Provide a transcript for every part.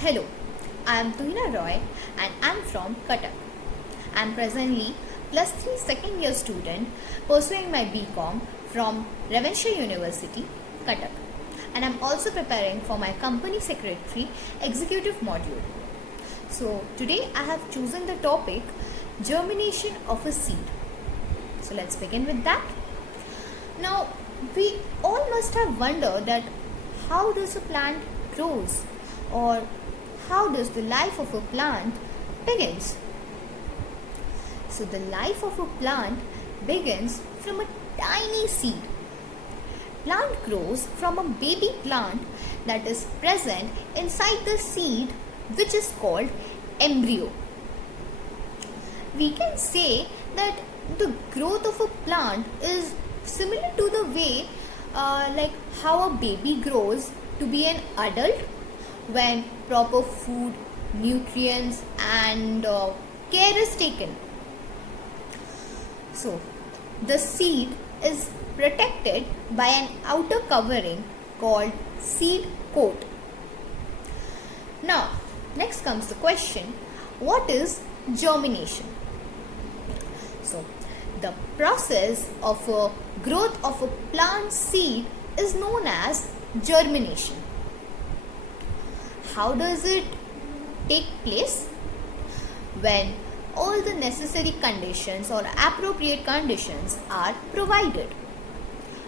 Hello, I am Tuhina Roy and I am from Cuttack. I am presently +3 second year student pursuing my BCom from Ravenshire University, Cuttack, and I am also preparing for my company secretary executive module. So today I have chosen the topic germination of a seed. So let's begin with that. Now we all must have wondered that how does a plant grows, or how does the life of a plant begins? So the life of a plant begins from a tiny seed. Plant grows from a baby plant that is present inside the seed, which is called embryo. We can say that the growth of a plant is similar to the way like how a baby grows to be an adult when proper food, nutrients and care is taken. So the seed is protected by an outer covering called seed coat. Now next comes the question, what is germination? So the process of a growth of a plant seed is known as germination. How does it take place? When all the necessary conditions or appropriate conditions are provided.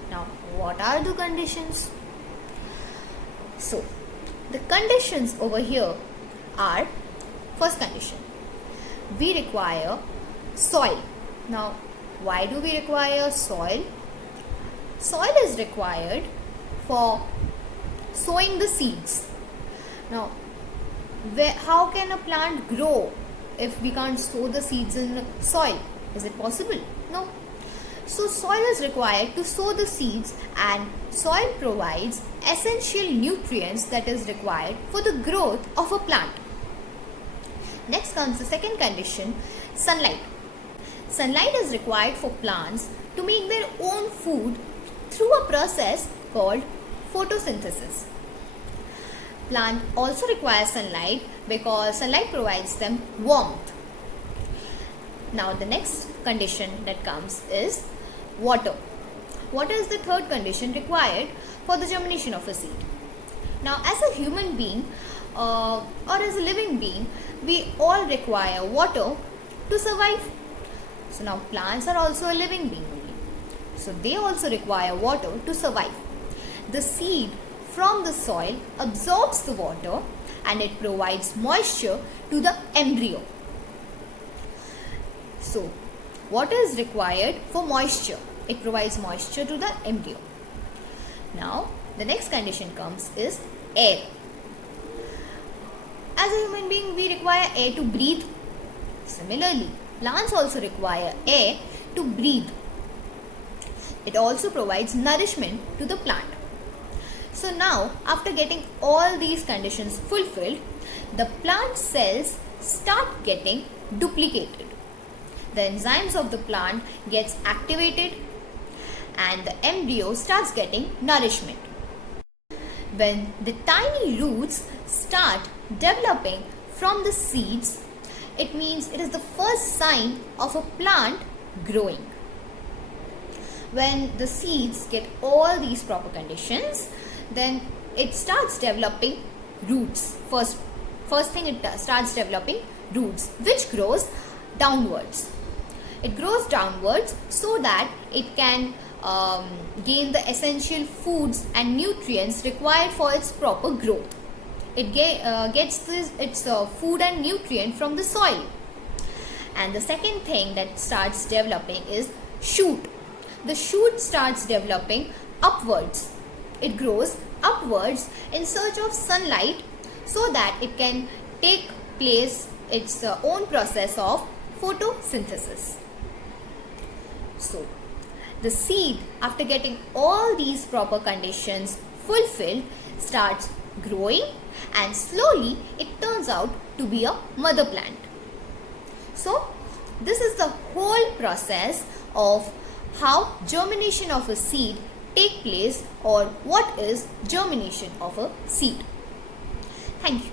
Now, what are the conditions? So, the conditions over here are, first condition, we require soil. Now, why do we require soil? Soil is required for sowing the seeds. Now, how can a plant grow if we can't sow the seeds in soil? Is it possible? No. So soil is required to sow the seeds, and soil provides essential nutrients that is required for the growth of a plant. Next comes the second condition, sunlight. Sunlight is required for plants to make their own food through a process called photosynthesis. Plant also requires sunlight because sunlight provides them warmth. Now the next condition that comes is water. Water is the third condition required for the germination of a seed. Now as a human being or as a living being, we all require water to survive. So now plants are also a living being only. So they also require water to survive. The seed from the soil absorbs the water and it provides moisture to the embryo. So water is required for moisture. It provides moisture to the embryo. Now the next condition comes is air. As a human being, we require air to breathe. Similarly, plants also require air to breathe. It also provides nourishment to the plant. So now, after getting all these conditions fulfilled, the plant cells start getting duplicated. The enzymes of the plant gets activated and the embryo starts getting nourishment. When the tiny roots start developing from the seeds, it means it is the first sign of a plant growing. When the seeds get all these proper conditions, then it starts developing roots. First thing, it starts developing roots, which grows downwards. It grows downwards so that it can gain the essential foods and nutrients required for its proper growth. It gets its food and nutrient from the soil. And the second thing that starts developing is shoot. The shoot starts developing upwards. It grows upwards in search of sunlight so that it can take place its own process of photosynthesis. So the seed, after getting all these proper conditions fulfilled, starts growing and slowly it turns out to be a mother plant. So this is the whole process of how germination of a seed take place, or what is germination of a seed. Thank you.